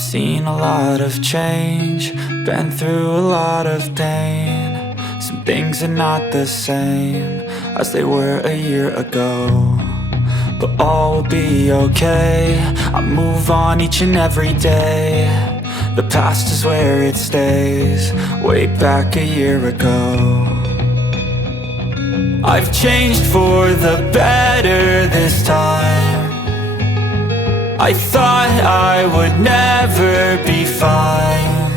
Seen a lot of change, been through a lot of pain. Some things are not the same as they were a year ago, but all will be okay. I move on each and every day. The past is where it stays, way back a year ago. I've changed for the better this time. I thought I would never be fine.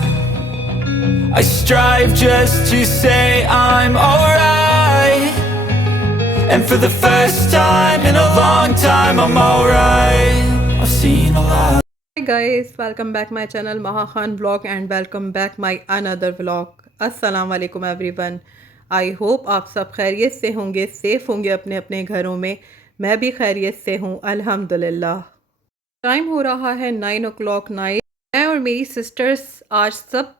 I strive just to say I'm alright, and for the first time in a long time I'm alright. I've seen a lot. Hi guys, welcome back my channel Maha Khan vlog and welcome back my another vlog. अस्सलाम वालेकुम everyone. I hope आप सब खैरियत से होंगे, safe होंगे अपने अपने घरों में। मैं भी खैरियत से हूँ अल्हम्दुलिल्लाह। टाइम हो रहा है 9 o'clock नाइट। मैं और मेरी सिस्टर्स आज सब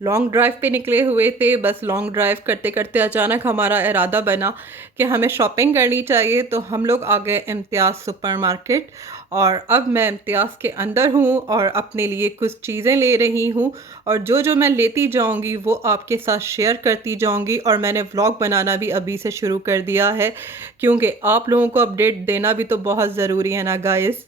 लॉन्ग ड्राइव पे निकले हुए थे। बस लॉन्ग ड्राइव करते करते अचानक हमारा इरादा बना कि हमें शॉपिंग करनी चाहिए, तो हम लोग आ गए इम्तियाज़ सुपरमार्केट। और अब मैं इम्तियाज़ के अंदर हूँ और अपने लिए कुछ चीज़ें ले रही हूँ, और जो जो मैं लेती जाऊँगी वो आपके साथ शेयर करती जाऊँगी। और मैंने व्लॉग बनाना भी अभी से शुरू कर दिया है, क्योंकि आप लोगों को अपडेट देना भी तो बहुत ज़रूरी है ना गाइज़।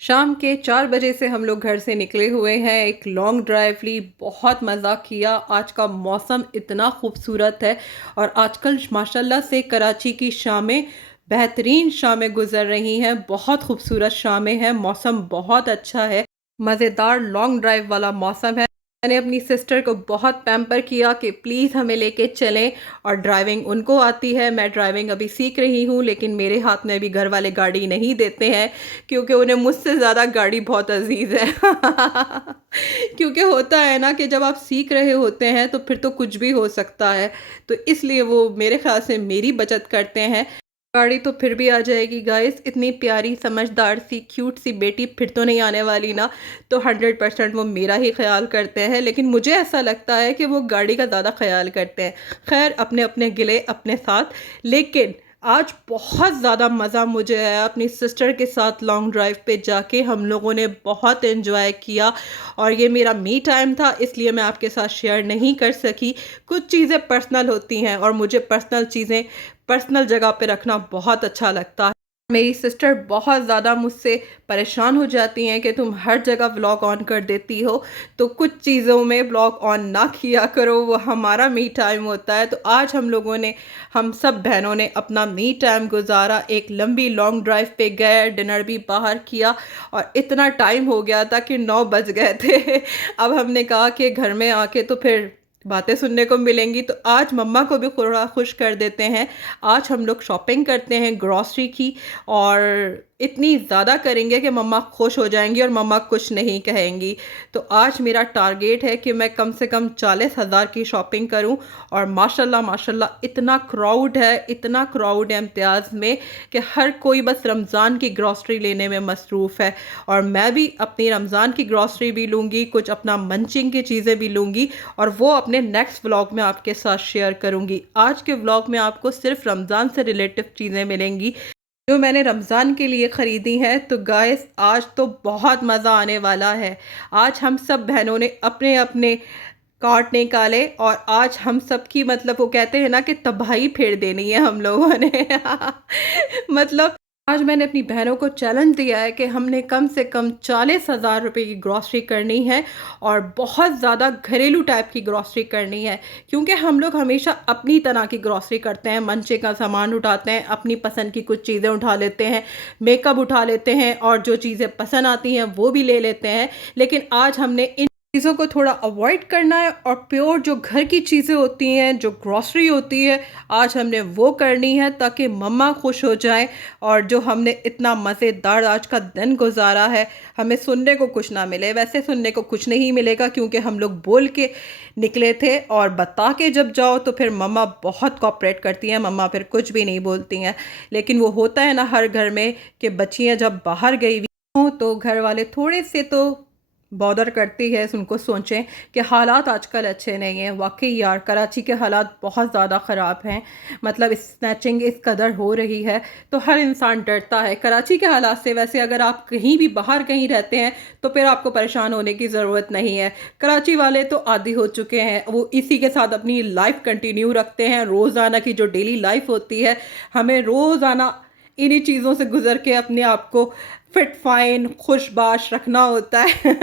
शाम के 4 बजे से हम लोग घर से निकले हुए हैं, एक लॉन्ग ड्राइव ली, बहुत मज़ा किया। आज का मौसम इतना खूबसूरत है और आजकल माशाल्लाह से कराची की शामें बेहतरीन शामें गुज़र रही हैं, बहुत खूबसूरत शामें हैं, मौसम बहुत अच्छा है, मज़ेदार लॉन्ग ड्राइव वाला मौसम है। मैंने अपनी सिस्टर को बहुत पैम्पर किया कि प्लीज़ हमें लेके चलें, और ड्राइविंग उनको आती है, मैं ड्राइविंग अभी सीख रही हूँ, लेकिन मेरे हाथ में अभी घर वाले गाड़ी नहीं देते हैं, क्योंकि उन्हें मुझसे ज़्यादा गाड़ी बहुत अजीज़ है। क्योंकि होता है ना कि जब आप सीख रहे होते हैं तो फिर तो कुछ भी हो सकता है, तो इसलिए वो मेरे ख्याल से मेरी बचत करते हैं। गाड़ी तो फिर भी आ जाएगी गाइस, इतनी प्यारी समझदार सी क्यूट सी बेटी फिर तो नहीं आने वाली ना, तो 100% वो मेरा ही ख्याल करते हैं, लेकिन मुझे ऐसा लगता है कि वो गाड़ी का ज़्यादा ख्याल करते हैं। खैर, अपने अपने गिले अपने साथ। लेकिन आज बहुत ज़्यादा मज़ा मुझे आया अपनी सिस्टर के साथ लॉन्ग ड्राइव पे जाके, हम लोगों ने बहुत एंजॉय किया, और ये मेरा मी टाइम था, इसलिए मैं आपके साथ शेयर नहीं कर सकी। कुछ चीज़ें पर्सनल होती हैं और मुझे पर्सनल चीज़ें पर्सनल जगह पे रखना बहुत अच्छा लगता है। मेरी सिस्टर बहुत ज़्यादा मुझसे परेशान हो जाती हैं कि तुम हर जगह व्लॉग ऑन कर देती हो, तो कुछ चीज़ों में व्लॉग ऑन ना किया करो, वो हमारा मी टाइम होता है। तो आज हम सब बहनों ने अपना मी टाइम गुजारा, एक लंबी लॉन्ग ड्राइव पे गए, डिनर भी बाहर किया, और इतना टाइम हो गया था कि 9 बज गए थे। अब हमने कहा कि घर में आके तो फिर बातें सुनने को मिलेंगी, तो आज मम्मा को भी थोड़ा खुश कर देते हैं। आज हम लोग शॉपिंग करते हैं ग्रॉसरी की, और इतनी ज़्यादा करेंगे कि मम्मा खुश हो जाएंगी और मम्मा कुछ नहीं कहेंगी। तो आज मेरा टारगेट है कि मैं कम से कम 40,000 की शॉपिंग करूं, और माशाल्लाह माशाल्लाह इतना क्राउड है, इतना क्राउड है इम्तियाज़ में कि हर कोई बस रमज़ान की ग्रॉसरी लेने में मसरूफ़ है। और मैं भी अपनी रमज़ान की ग्रॉसरी भी लूँगी, कुछ अपना मंचिंग की चीज़ें भी लूँगी, और वो अपने नेक्स्ट व्लॉग में आपके साथ शेयर करूँगी। आज के व्लॉग में आपको सिर्फ रमज़ान से रिलेटिव चीज़ें मिलेंगी जो मैंने रमज़ान के लिए ख़रीदी हैं। तो गाइस, आज तो बहुत मज़ा आने वाला है। आज हम सब बहनों ने अपने अपने कार्ट निकाले, और आज हम सब की, मतलब वो कहते हैं ना कि तबाही फेर देनी है हम लोगों ने। मतलब आज मैंने अपनी बहनों को चैलेंज दिया है कि हमने कम से कम 40,000 रुपये की ग्रॉसरी करनी है, और बहुत ज़्यादा घरेलू टाइप की ग्रॉसरी करनी है, क्योंकि हम लोग हमेशा अपनी तरह की ग्रॉसरी करते हैं। मंचे का सामान उठाते हैं, अपनी पसंद की कुछ चीज़ें उठा लेते हैं, मेकअप उठा लेते हैं, और जो चीज़ें पसंद आती हैं वो भी ले लेते हैं। लेकिन आज हमने इन चीज़ों को थोड़ा अवॉइड करना है, और प्योर जो घर की चीज़ें होती हैं, जो ग्रॉसरी होती है, आज हमने वो करनी है, ताकि मम्मा खुश हो जाएं। और जो हमने इतना मज़ेदार आज का दिन गुजारा है, हमें सुनने को कुछ ना मिले। वैसे सुनने को कुछ नहीं मिलेगा, क्योंकि हम लोग बोल के निकले थे, और बता के जब जाओ तो फिर मम्मा बहुत कोऑपरेट करती हैं, मम्मा फिर कुछ भी नहीं बोलती हैं। लेकिन वो होता है ना हर घर में कि बच्चियाँ जब बाहर गई हुई हों तो घर वाले थोड़े से तो बॉदर करती है उनको सोचें कि हालात आजकल अच्छे नहीं हैं। वाकई यार कराची के हालात बहुत ज़्यादा ख़राब हैं। मतलब स्नैचिंग इस कदर हो रही है तो हर इंसान डरता है कराची के हालात से। वैसे अगर आप कहीं भी बाहर कहीं रहते हैं तो फिर आपको परेशान होने की ज़रूरत नहीं है। कराची वाले तो आदी हो चुके हैं, वो इसी के साथ अपनी लाइफ कंटिन्यू रखते हैं। रोज़ाना की जो डेली लाइफ होती है, हमें रोज़ाना इन्हीं चीज़ों से गुजर के अपने आप को फिट फाइन खुशबाश रखना होता है।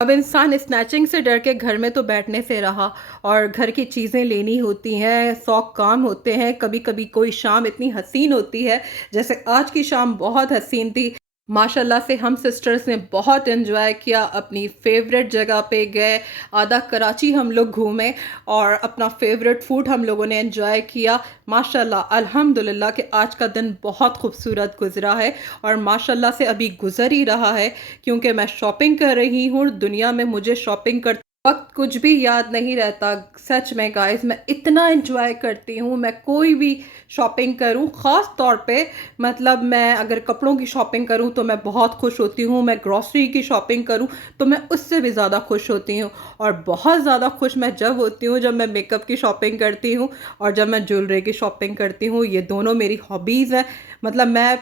अब इंसान स्नैचिंग से डर के घर में तो बैठने से रहा और घर की चीज़ें लेनी होती हैं, 100 काम होते हैं। कभी कभी कोई शाम इतनी हसीन होती है, जैसे आज की शाम बहुत हसीन थी। माशाल्लाह से हम सिस्टर्स ने बहुत एंजॉय किया, अपनी फेवरेट जगह पे गए, आधा कराची हम लोग घूमे और अपना फेवरेट फूड हम लोगों ने एंजॉय किया। माशाल्लाह अल्हम्दुलिल्लाह कि आज का दिन बहुत खूबसूरत गुजरा है और माशाल्लाह से अभी गुजर ही रहा है, क्योंकि मैं शॉपिंग कर रही हूँ। दुनिया में मुझे शॉपिंग करते वक्त कुछ भी याद नहीं रहता। सच में गाइस, मैं इतना एंजॉय करती हूँ, मैं कोई भी शॉपिंग करूँ, ख़ास तौर पे मतलब मैं अगर कपड़ों की शॉपिंग करूँ तो मैं बहुत खुश होती हूँ। मैं ग्रॉसरी की शॉपिंग करूँ तो मैं उससे भी ज़्यादा खुश होती हूँ। और बहुत ज़्यादा खुश मैं जब होती हूँ जब मैं मेकअप की शॉपिंग करती हूँ और जब मैं ज्वेलरी की शॉपिंग करती हूँ। ये दोनों मेरी हॉबीज़ हैं। मतलब मैं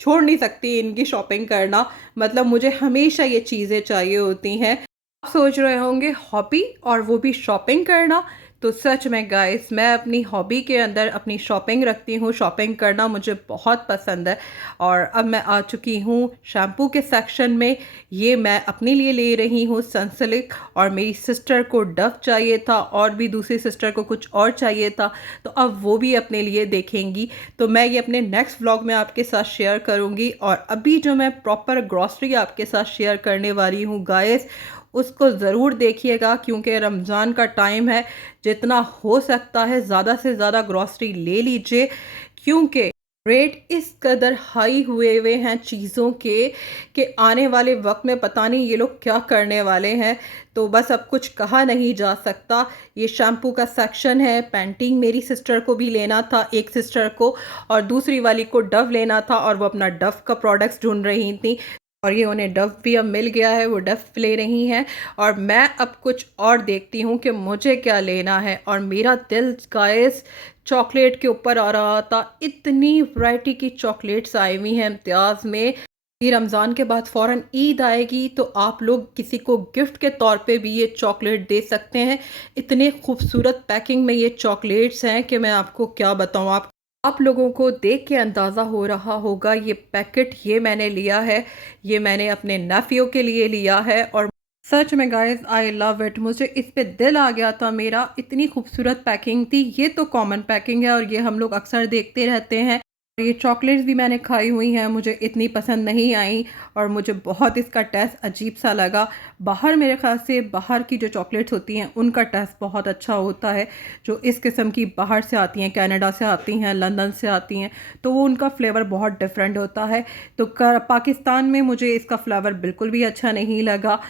छोड़ नहीं सकती इनकी शॉपिंग करना। मतलब मुझे हमेशा ये चीज़ें चाहिए होती हैं। आप सोच रहे होंगे हॉबी और वो भी शॉपिंग करना, तो सच में गाइस मैं अपनी हॉबी के अंदर अपनी शॉपिंग रखती हूँ। शॉपिंग करना मुझे बहुत पसंद है। और अब मैं आ चुकी हूँ शैम्पू के सेक्शन में। ये मैं अपने लिए ले रही हूँ सनसिल्क, और मेरी सिस्टर को डव चाहिए था और भी दूसरी सिस्टर को कुछ और चाहिए था, तो अब वो भी अपने लिए देखेंगी। तो मैं ये अपने नेक्स्ट व्लॉग में आपके साथ शेयर करूँगी। और अभी जो मैं प्रॉपर ग्रॉसरी आपके साथ शेयर करने वाली हूँ गाइस, उसको ज़रूर देखिएगा, क्योंकि रमज़ान का टाइम है। जितना हो सकता है ज़्यादा से ज़्यादा ग्रॉसरी ले लीजिए, क्योंकि रेट इस कदर हाई हुए हुए हैं चीज़ों के कि आने वाले वक्त में पता नहीं ये लोग क्या करने वाले हैं। तो बस अब कुछ कहा नहीं जा सकता। ये शैम्पू का सेक्शन है। पैंटीन मेरी सिस्टर को भी लेना था, एक सिस्टर को, और दूसरी वाली को डव लेना था, और वो अपना डव का प्रोडक्ट्स ढूंढ रही थी। और ये उन्हें डव भी अब मिल गया है, वो डव ले रही हैं। और मैं अब कुछ और देखती हूँ कि मुझे क्या लेना है। और मेरा दिल गाइस चॉकलेट के ऊपर आ रहा था। इतनी वैरायटी की चॉकलेट्स आई हुई हैं इम्तियाज़ में। ये रमज़ान के बाद फ़ौरन ईद आएगी, तो आप लोग किसी को गिफ्ट के तौर पे भी ये चॉकलेट दे सकते हैं। इतने खूबसूरत पैकिंग में ये चॉकलेट्स हैं कि मैं आपको क्या बताऊँ। आप लोगों को देख के अंदाज़ा हो रहा होगा ये पैकेट ये मैंने लिया है, ये मैंने अपने नेफ़ियों के लिए लिया है। और सच में गाइस आई लव इट, मुझे इस पे दिल आ गया था मेरा। इतनी खूबसूरत पैकिंग थी। ये तो कॉमन पैकिंग है और ये हम लोग अक्सर देखते रहते हैं। ये चॉकलेट्स भी मैंने खाई हुई हैं, मुझे इतनी पसंद नहीं आई और मुझे बहुत इसका टेस्ट अजीब सा लगा। बाहर मेरे ख़्याल से बाहर की जो चॉकलेट्स होती हैं उनका टेस्ट बहुत अच्छा होता है। जो इस किस्म की बाहर से आती हैं, कनाडा से आती हैं, लंदन से आती हैं, तो वो उनका फ्लेवर बहुत डिफरेंट होता है। तो पाकिस्तान में मुझे इसका फ्लेवर बिल्कुल भी अच्छा नहीं लगा।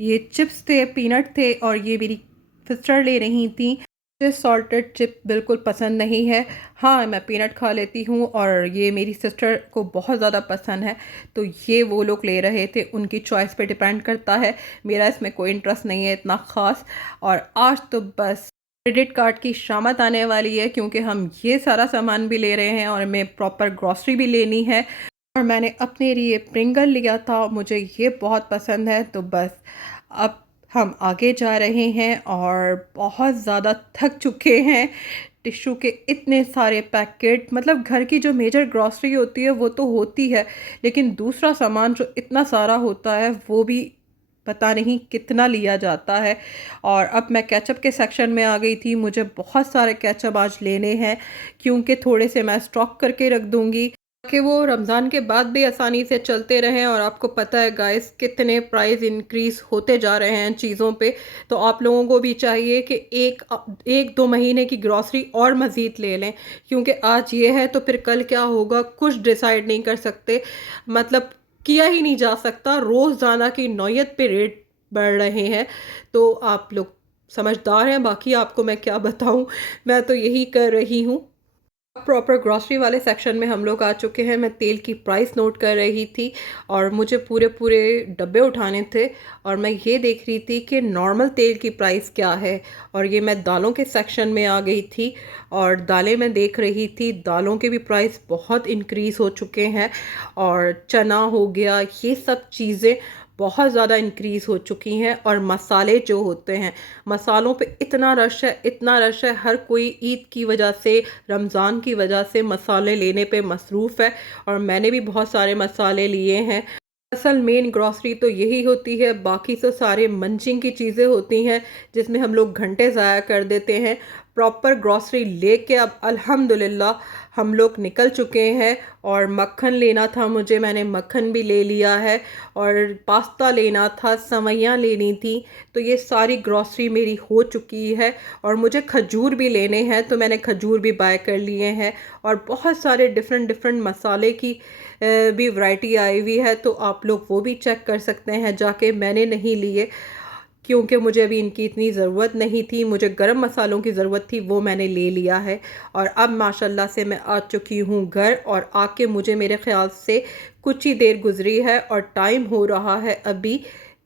ये चिप्स थे, पीनट थे, और ये मेरी सिस्टर ले रही थी। मुझे सॉल्टेड चिप बिल्कुल पसंद नहीं है। हाँ, मैं पीनट खा लेती हूँ और ये मेरी सिस्टर को बहुत ज़्यादा पसंद है। तो ये वो लोग ले रहे थे, उनकी चॉइस पे डिपेंड करता है। मेरा इसमें कोई इंटरेस्ट नहीं है इतना ख़ास। और आज तो बस क्रेडिट कार्ड की शामत आने वाली है, क्योंकि हम ये सारा सामान भी ले रहे हैं और हमें प्रॉपर ग्रॉसरी भी लेनी है। और मैंने अपने लिए प्रिंगल लिया था, मुझे ये बहुत पसंद है। तो बस अब हम आगे जा रहे हैं और बहुत ज़्यादा थक चुके हैं। टिश्यू के इतने सारे पैकेट, मतलब घर की जो मेजर ग्रॉसरी होती है वो तो होती है, लेकिन दूसरा सामान जो इतना सारा होता है वो भी पता नहीं कितना लिया जाता है। और अब मैं केचप के सेक्शन में आ गई थी। मुझे बहुत सारे केचप आज लेने हैं, क्योंकि थोड़े से मैं स्टॉक करके रख दूँगी कि वो रमज़ान के बाद भी आसानी से चलते रहें। और आपको पता है गाइस कितने प्राइस इंक्रीज़ होते जा रहे हैं चीज़ों पे। तो आप लोगों को भी चाहिए कि एक दो महीने की ग्रॉसरी और मज़ीद ले लें, क्योंकि आज ये है तो फिर कल क्या होगा कुछ डिसाइड नहीं कर सकते। मतलब किया ही नहीं जा सकता। रोज़ाना की नौयत पे रेट बढ़ रहे हैं। तो आप लोग समझदार हैं, बाकी आपको मैं क्या बताऊँ। मैं तो यही कर रही हूँ। प्रॉपर ग्रॉसरी वाले सेक्शन में हम लोग आ चुके हैं। मैं तेल की प्राइस नोट कर रही थी और मुझे पूरे पूरे डब्बे उठाने थे और मैं ये देख रही थी कि नॉर्मल तेल की प्राइस क्या है। और ये मैं दालों के सेक्शन में आ गई थी और दालें मैं देख रही थी, दालों के भी प्राइस बहुत इंक्रीज़ हो चुके हैं। और चना हो गया, ये सब चीज़ें बहुत ज़्यादा इंक्रीज़ हो चुकी हैं। और मसाले जो होते हैं, मसालों पे इतना रश है, इतना रश है, हर कोई ईद की वजह से, रमज़ान की वजह से मसाले लेने पे मसरूफ़ है। और मैंने भी बहुत सारे मसाले लिए हैं। असल मेन ग्रॉसरी तो यही होती है, बाकी तो सारे मंचिंग की चीज़ें होती हैं जिसमें हम लोग घंटे ज़ाया कर देते हैं। प्रॉपर ग्रॉसरी लेके अब अल्हम्दुलिल्लाह हम लोग निकल चुके हैं। और मक्खन लेना था मुझे, मैंने मक्खन भी ले लिया है। और पास्ता लेना था, सवैयाँ लेनी थी। तो ये सारी ग्रॉसरी मेरी हो चुकी है। और मुझे खजूर भी लेने हैं तो मैंने खजूर भी बाय कर लिए हैं। और बहुत सारे डिफरेंट डिफरेंट मसाले की भी वैरायटी आई हुई है, तो आप लोग वो भी चेक कर सकते हैं जाके। मैंने नहीं लिए क्योंकि मुझे अभी इनकी इतनी ज़रूरत नहीं थी, मुझे गरम मसालों की ज़रूरत थी, वो मैंने ले लिया है। और अब माशाल्लाह से मैं आ चुकी हूँ घर, और आके मुझे मेरे ख़्याल से कुछ ही देर गुजरी है और टाइम हो रहा है अभी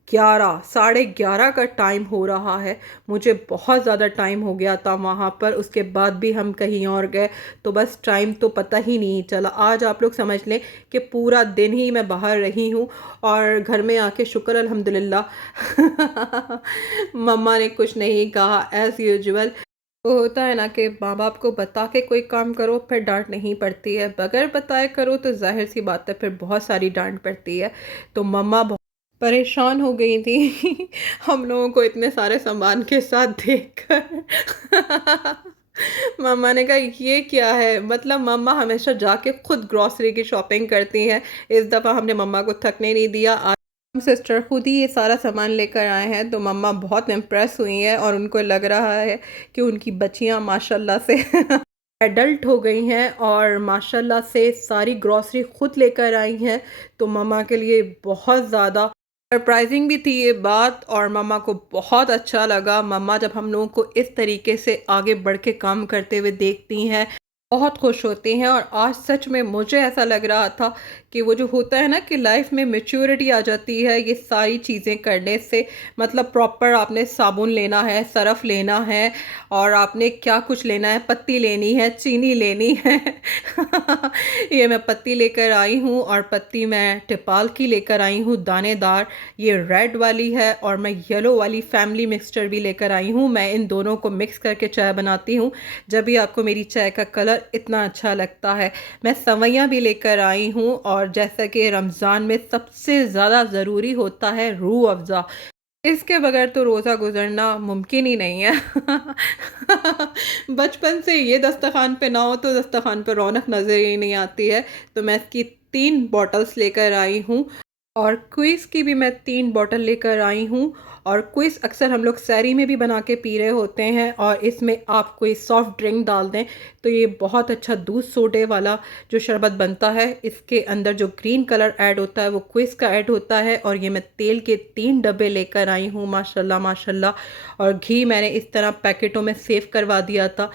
11, साढ़े 11 का टाइम हो रहा है। मुझे बहुत ज़्यादा टाइम हो गया था वहाँ पर, उसके बाद भी हम कहीं और गए तो बस टाइम तो पता ही नहीं चला। आज आप लोग समझ लें कि पूरा दिन ही मैं बाहर रही हूँ। और घर में आके शुक्र अल्हम्दुलिल्लाह मम्मा ने कुछ नहीं कहा, एज़ यूजुअल। वो होता है ना कि माँ बाप को बता के कोई काम करो फिर डांट नहीं पड़ती है, बगैर बताए करो तो जाहिर सी बात है फिर बहुत सारी डांट पड़ती है। तो मम्मा बहुत परेशान हो गई थी हम लोगों को इतने सारे सामान के साथ देखकर मम्मा ने कहा ये क्या है, मतलब मम्मा हमेशा जाके खुद ग्रॉसरी की शॉपिंग करती हैं। इस दफ़ा हमने मम्मा को थकने नहीं दिया। आज हम सिस्टर खुद ही ये सारा सामान लेकर आए हैं तो मम्मा बहुत इम्प्रेस हुई हैं और उनको लग रहा है कि उनकी बच्चियां माशाल्लाह से एडल्ट हो गई हैं और माशाल्लाह से सारी ग्रॉसरी खुद लेकर आई हैं। तो मम्मा के लिए बहुत ज़्यादा सरप्राइजिंग भी थी ये बात, और मम्मा को बहुत अच्छा लगा। मम्मा जब हम लोगों को इस तरीके से आगे बढ़ के काम करते हुए देखती हैं बहुत खुश होती हैं। और आज सच में मुझे ऐसा लग रहा था कि वो जो होता है ना कि लाइफ में मैच्योरिटी आ जाती है ये सारी चीज़ें करने से। मतलब प्रॉपर आपने साबुन लेना है, सरफ़ लेना है, और आपने क्या कुछ लेना है, पत्ती लेनी है, चीनी लेनी है ये मैं पत्ती लेकर आई हूँ, और पत्ती मैं टिपाल की लेकर आई हूँ दानेदार, ये रेड वाली है। और मैं येलो वाली फैमिली मिक्सचर भी लेकर आई हूँ। मैं इन दोनों को मिक्स करके चाय बनाती हूँ जब भी आपको मेरी चाय का कलर इतना अच्छा लगता है। मैं सवैयाँ भी लेकर आई हूँ, और जैसा कि रमज़ान में सबसे ज़्यादा ज़रूरी होता है रूह अफ़ज़ा, इसके बगैर तो रोज़ा गुज़रना मुमकिन ही नहीं है बचपन से ये दस्तरख़्वान पे ना हो तो दस्तरख़्वान पे रौनक नज़र ही नहीं आती है। तो मैं इसकी 3 बॉटल्स लेकर आई हूँ। और क्विज़ की भी मैं 3 बॉटल लेकर आई हूँ। और क्विज़ अक्सर हम लोग सहरी में भी बना के पी रहे होते हैं, और इसमें आप कोई सॉफ्ट ड्रिंक डाल दें तो ये बहुत अच्छा दूध सोडे वाला जो शरबत बनता है, इसके अंदर जो ग्रीन कलर ऐड होता है वो क्विज़ का ऐड होता है। और ये मैं तेल के 3 डब्बे लेकर आई हूँ माशाल्लाह माशाल्लाह। और घी मैंने इस तरह पैकेटों में सेव करवा दिया था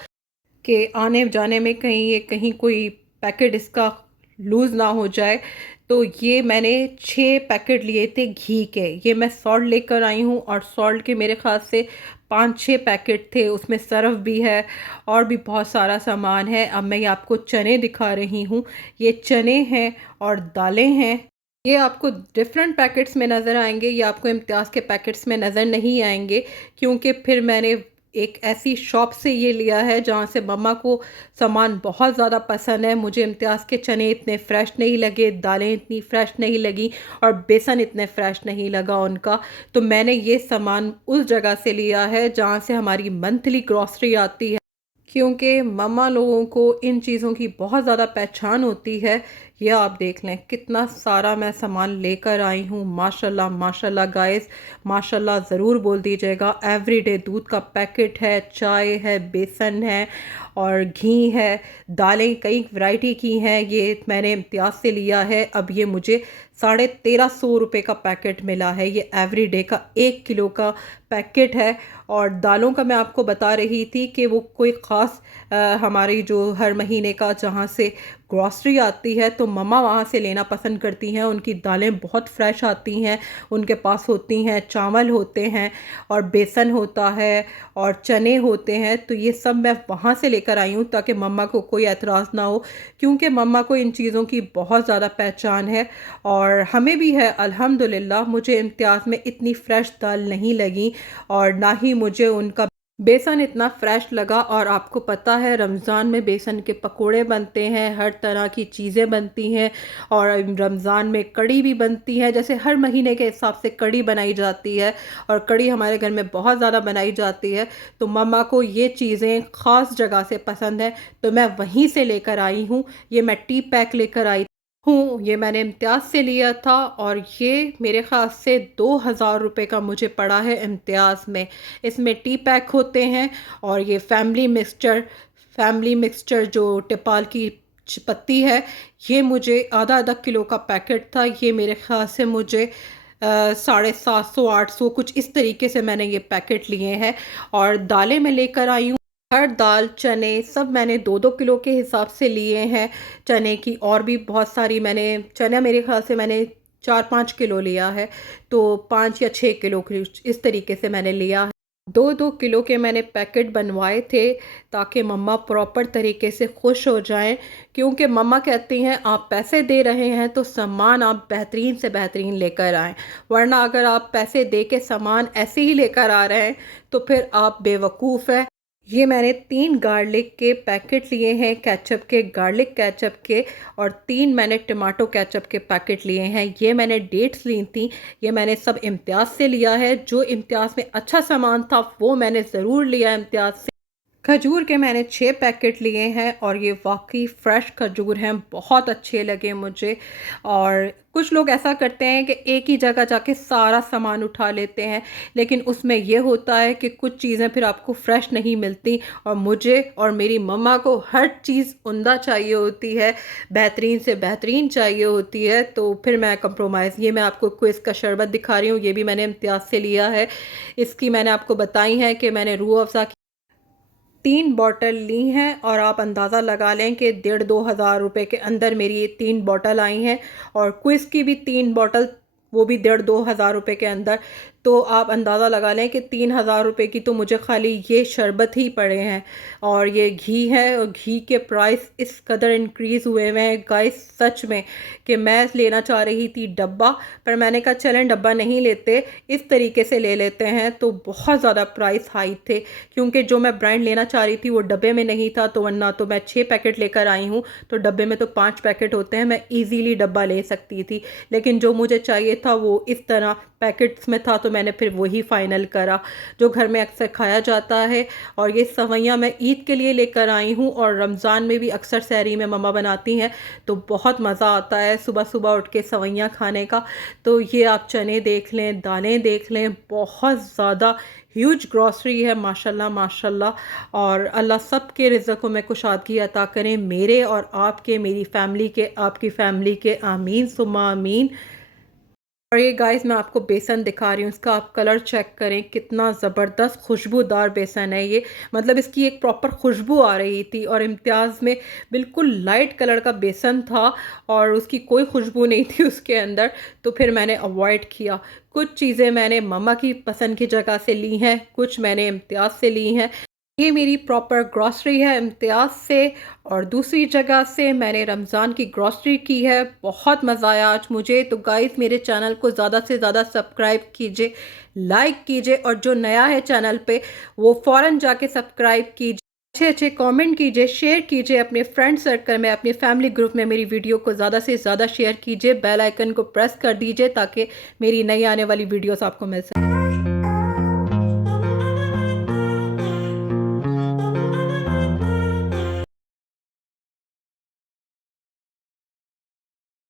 कि आने जाने में कहीं ये कहीं कोई पैकेट इसका लूज़ ना हो जाए। तो ये मैंने 6 पैकेट लिए थे घी के। ये मैं सॉल्ट लेकर आई हूँ, और सॉल्ट के मेरे ख़्याल से 5-6 पैकेट थे, उसमें सरफ़ भी है और भी बहुत सारा सामान है। अब मैं ये आपको चने दिखा रही हूँ, ये चने हैं और दालें हैं। ये आपको डिफरेंट पैकेट्स में नज़र आएंगे, ये आपको इम्तियाज़ के पैकेट्स में नज़र नहीं आएंगे, क्योंकि फिर मैंने एक ऐसी शॉप से ये लिया है जहाँ से मम्मा को सामान बहुत ज़्यादा पसंद है। मुझे इम्तियाज़ के चने इतने फ़्रेश नहीं लगे, दालें इतनी फ़्रेश नहीं लगी, और बेसन इतने फ़्रेश नहीं लगा उनका। तो मैंने ये सामान उस जगह से लिया है जहाँ से हमारी मंथली ग्रॉसरी आती है, क्योंकि मम्मा लोगों को इन चीज़ों की बहुत ज़्यादा पहचान होती है। ये आप देख लें कितना सारा मैं सामान लेकर आई हूँ माशाल्लाह माशाल्लाह गाइस, माशाल्लाह ज़रूर बोल दीजिएगा। एवरीडे दूध का पैकेट है, चाय है, बेसन है और घी है, दालें कई वैरायटी की हैं। ये मैंने इम्तियाज़ से लिया है। अब ये मुझे ₹1350 का पैकेट मिला है। ये एवरीडे का 1 किलो का पैकेट है। और दालों का मैं आपको बता रही थी कि वो कोई ख़ास हमारी जो हर महीने का जहाँ से ग्रॉसरी आती है तो मम्मा वहाँ से लेना पसंद करती हैं। उनकी दालें बहुत फ्रेश आती हैं, उनके पास होती हैं, चावल होते हैं और बेसन होता है और चने होते हैं। तो ये सब मैं वहाँ से लेकर आई हूँ ताकि मम्मा को कोई एतराज़ ना हो, क्योंकि मम्मा को इन चीज़ों की बहुत ज़्यादा पहचान है और हमें भी है अल्हम्दुलिल्लाह। मुझे इम्तियाज़ में इतनी फ़्रेश दाल नहीं लगी और ना ही मुझे उनका बेसन इतना फ़्रेश लगा। और आपको पता है रमज़ान में बेसन के पकोड़े बनते हैं, हर तरह की चीज़ें बनती हैं और रमज़ान में कड़ी भी बनती है। जैसे हर महीने के हिसाब से कड़ी बनाई जाती है और कड़ी हमारे घर में बहुत ज़्यादा बनाई जाती है। तो मम्मा को ये चीज़ें ख़ास जगह से पसंद है तो मैं वहीं से लेकर आई हूँ। ये मैं टी पैक लेकर आई हूँ, ये मैंने इम्तियाज़ से लिया था और ये मेरे ख़्याल से 2000 रुपये का मुझे पड़ा है इम्तियाज़ में। इसमें टी पैक होते हैं और ये फैमिली मिक्सचर जो टिपाल की पत्ती है, ये मुझे आधा आधा किलो का पैकेट था। ये मेरे ख़्याल से मुझे 750 800 कुछ इस तरीके से मैंने ये पैकेट लिए हैं। और दालें मैं लेकर आई हूँ, हर दाल चने सब मैंने 2-2 किलो के हिसाब से लिए हैं। चने की और भी बहुत सारी मैंने चना मेरे ख़्याल से मैंने 4-5 किलो लिया है, तो 5 या 6 किलो इस तरीके से मैंने लिया है। 2-2 किलो के मैंने पैकेट बनवाए थे ताकि मम्मा प्रॉपर तरीके से खुश हो जाएं, क्योंकि मम्मा कहती हैं आप पैसे दे रहे हैं तो सामान आप बेहतरीन से बेहतरीन लेकर आएँ, वरना अगर आप पैसे दे के सामान ऐसे ही लेकर आ रहे हैं तो फिर आप बेवकूफ़ हैं। ये मैंने 3 गार्लिक के पैकेट लिए हैं, केचप के, गार्लिक केचप के, और 3 मैंने टमाटो केचप के पैकेट लिए हैं। ये मैंने डेट्स ली थी, ये मैंने सब इम्तियाज़ से लिया है। जो इम्तियाज़ में अच्छा सामान था वो मैंने ज़रूर लिया इम्तियाज़ से। खजूर के मैंने 6 पैकेट लिए हैं और ये वाकई फ़्रेश खजूर हैं, बहुत अच्छे लगे मुझे। और कुछ लोग ऐसा करते हैं कि एक ही जगह जाके सारा सामान उठा लेते हैं, लेकिन उसमें ये होता है कि कुछ चीज़ें फिर आपको फ़्रेश नहीं मिलती और मुझे और मेरी मम्मा को हर चीज़ उम्दा चाहिए होती है, बेहतरीन से बेहतरीन चाहिए होती है। तो फिर मैं कंप्रोमाइज़, ये मैं आपको क्विज़ का शरबत दिखा रही हूँ, ये भी मैंने इम्तियाज़ से लिया है। इसकी मैंने आपको बताई है कि मैंने रूह अफ़ज़ा 3 बॉटल ली हैं और आप अंदाज़ा लगा लें कि 1500-2000 रुपए के अंदर मेरी ये 3 बॉटल आई हैं। और क्विज़ की भी 3 बॉटल, वो भी 1500-2000 रुपए के अंदर। तो आप अंदाज़ा लगा लें कि 3000 रुपए की तो मुझे खाली ये शरबत ही पड़े हैं। और ये घी है और घी के प्राइस इस कदर इंक्रीज़ हुए हुए हैं गाइस, सच में, कि मैं लेना चाह रही थी डब्बा, पर मैंने कहा चलें डब्बा नहीं लेते, इस तरीके से ले लेते हैं। तो बहुत ज़्यादा प्राइस हाई थे, क्योंकि जो मैं ब्रांड लेना चाह रही थी वो डब्बे में नहीं था, तो वरना तो मैं 6 पैकेट लेकर आई हूँ, तो डब्बे में तो 5 पैकेट होते हैं, मैं ईज़िली डब्बा ले सकती थी। लेकिन जो मुझे चाहिए था वो इस तरह पैकेट्स में था, तो मैंने फिर वही फ़ाइनल करा जो घर में अक्सर खाया जाता है। और ये सवैयाँ मैं ईद के लिए लेकर आई हूँ और रमज़ान में भी अक्सर सहरी में मम्मा बनाती हैं, तो बहुत मज़ा आता है सुबह सुबह उठ के सवैयाँ खाने का। तो ये आप चने देख लें, दालें देख लें, बहुत ज़्यादा ह्यूज ग्रॉसरी है माशाल्लाह माशाल्लाह। और अल्लाह सब के रिज़्क़ों में कुशादगी अता करें, मेरे और आपके, मेरी फ़ैमिली के, आपकी फ़ैमिली के, आमीन सुम्मा आमीन। और ये गाइस मैं आपको बेसन दिखा रही हूँ, इसका आप कलर चेक करें, कितना ज़बरदस्त खुशबूदार बेसन है ये, मतलब इसकी एक प्रॉपर खुशबू आ रही थी। और इम्तियाज़ में बिल्कुल लाइट कलर का बेसन था और उसकी कोई खुशबू नहीं थी उसके अंदर, तो फिर मैंने अवॉइड किया। कुछ चीज़ें मैंने मम्मा की पसंद की जगह से ली हैं, कुछ मैंने इम्तियाज़ से ली हैं। ये मेरी प्रॉपर ग्रॉसरी है इम्तियाज़ से। और दूसरी जगह से मैंने रमज़ान की ग्रॉसरी की है। बहुत मज़ा आया आज मुझे। तो गाइस मेरे चैनल को ज़्यादा से ज़्यादा सब्सक्राइब कीजिए, लाइक कीजिए, और जो नया है चैनल पे वो फ़ौरन जाके सब्सक्राइब कीजिए, अच्छे अच्छे कमेंट कीजिए, शेयर कीजिए अपने फ्रेंड सर्कल में, अपने फैमिली ग्रुप में मेरी वीडियो को ज़्यादा से ज़्यादा शेयर कीजिए, बेल आइकन को प्रेस कर दीजिए ताकि मेरी नई आने वाली वीडियोस आपको मिल सके।